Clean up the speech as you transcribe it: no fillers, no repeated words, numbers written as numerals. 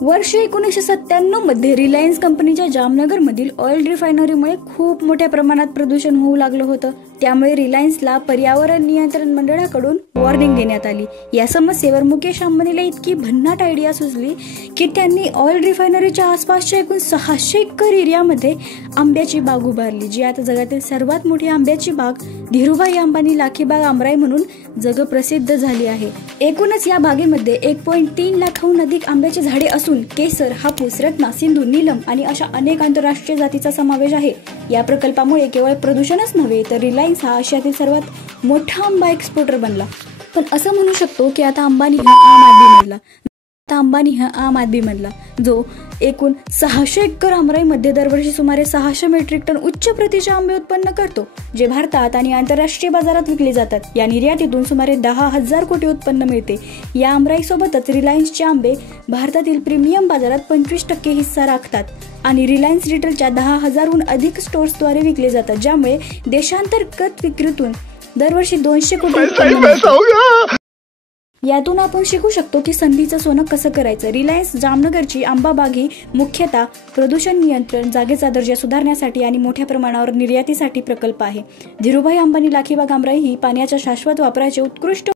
वर्ष 1997 मध्ये रिलायन्स कंपनीच्या जामनगरमधील ऑइल रिफायनरीमुळे खूप मोठ्या प्रमाणात प्रदूषण होऊ लागलं होतं। त्यामुळे रिलायन्सला पर्यावरण नियंत्रण मंडळाकडून वॉर्निंग देण्यात आली। या समस्येवर मुकेश अंबानीला इतकी भन्नाट आयडिया सुचली की त्यांनी ऑइल रिफायनरीच्या आसपासच्या एकूण 600 एकर एरियामध्ये आंब्याची बाग उभारली, जी आता जगातील सर्वात मोठी आंब्याची बाग धीरूभाई अंबानी लाखी बाग आमराई म्हणून जगप्रसिद्ध झाली आहे। एकूणच या बागेमध्ये 1.3 लाखाहून अधिक आंब्याची झाडे असून केसर, हापूस, रत्ना, सिंधू, नीलम आणि अशा अनेक आंतरराष्ट्रीय जातीचा समावेश आहे। या प्रकल्पामुळे केवळ प्रदूषणच नव्हे तर रिलायन्स हा आशियातील सर्वात मोठा आंबा एक्सपोर्टर बनला। पण असं म्हणू शकतो की आता अंबानी हा आम आदमी बनला, जो एकूण 600 एकर आमराईमध्ये दरवर्षी सुमारे 600 मेट्रिक टन उच्च प्रतीचे आंबे उत्पन्न करतो, जे भारतात आणि आंतरराष्ट्रीय बाजारात विकले जातात। या निर्यातीतून सुमारे 10,000 कोटी उत्पन्न मिळते। या आमराईसोबतच रिलायन्सचे आंबे भारतातील प्रीमियम बाजारात 25% हिस्सा राखतात आणि रिलायन्स रिटेलच्या 10,000हून अधिक स्टोर्सद्वारे विकले जातात, ज्यामुळे देशांतर्गत विक्रीतून दरवर्षी 200 कोटी उत्पन्न मिळते। यातून आपण शिकू शकतो की संधीचं सोनं कसं करायचं। रिलायन्स जामनगरची आंबा बाग ही मुख्यतः प्रदूषण नियंत्रण, जागेचा दर्जा सुधारण्यासाठी आणि मोठ्या प्रमाणावर निर्यातीसाठी प्रकल्प आहे। धीरूभाई अंबानी लाखी बाग आमराई ही पाण्याच्या शाश्वत वापराचे उत्कृष्ट